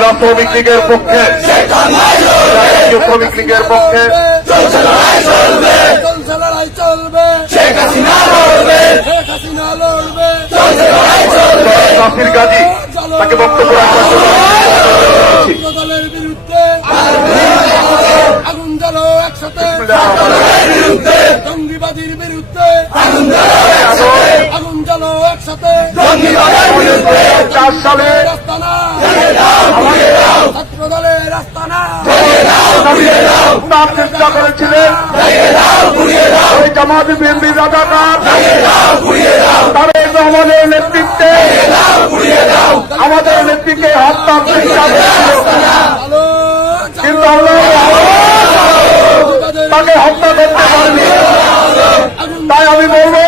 জেলা শ্রমিক লীগের পক্ষে, জাতীয় শ্রমিক লীগের পক্ষে নাসির গাজী তাকে বক্তব্য রাখার জন্য দলের বিরুদ্ধে আগুন জ্বালো একসাথে, জঙ্গিবাদীর বিরুদ্ধে আগুন জ্বালো একসাথে। 4 সালে রাস্তানা ছাত্র দলের রাস্তানা নাম চেষ্টা করেছিলেন ওই জামাত বিএনপি রাজাকার তারেক রহমানের নেতৃত্বে আমাদের নেত্রীকে হত্যার চেষ্টা করেছিল, কিন্তু আমরা তাকে হত্যা করতে পারিনি। তাই আমি বলবো